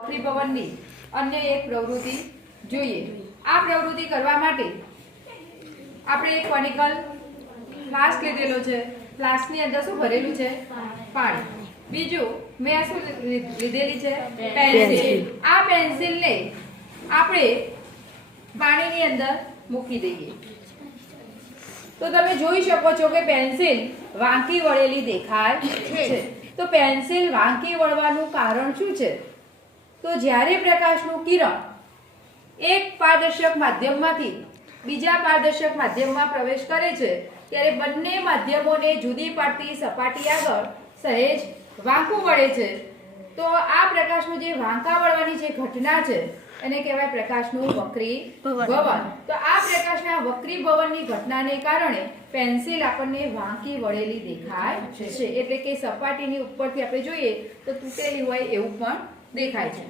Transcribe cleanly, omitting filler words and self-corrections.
વક્રી ભવનની અન્ય એક પ્રવૃત્તિ જોઈએ। આ પ્રવૃત્તિ કરવા માટે આપણે એક કોનિકલ ફ્લાસ્ક લીધેલો છે। ફ્લાસ્કની અંદર શું ભરેલું છે? પાણી। બીજું મેં આ શું લીધેલી છે? પેન્સિલ। આ પેન્સિલને આપણે પાણીની અંદર મૂકી દઈએ તો તમે જોઈ શકો છો કે પેન્સિલ વાંકી વળેલી દેખાય છે। તો પેન્સિલ વાંકી વળવાનું કારણ શું છે? તો જ્યારે પ્રકાશનું કિરણ એક પારદર્શક માધ્યમમાંથી બીજા પારદર્શક માધ્યમમાં પ્રવેશ કરે છે ત્યારે બંને માધ્યમોને જુદી પડતી સપાટી આગળ સહેજ વાંકું વળે છે। તો આ પ્રકાશનું જે વાંકા વળવાની જે ઘટના છે એને કહેવાય પ્રકાશનું વક્રી ભવન। તો આ પ્રકાશના વક્રી ભવનની ઘટનાને કારણે પેન્સિલ આપણને વાંકી વળેલી દેખાય છે, એટલે કે સપાટીની ઉપરથી આપણે જોઈએ તો તૂટેલી હોય એવું પણ દેખાય છે।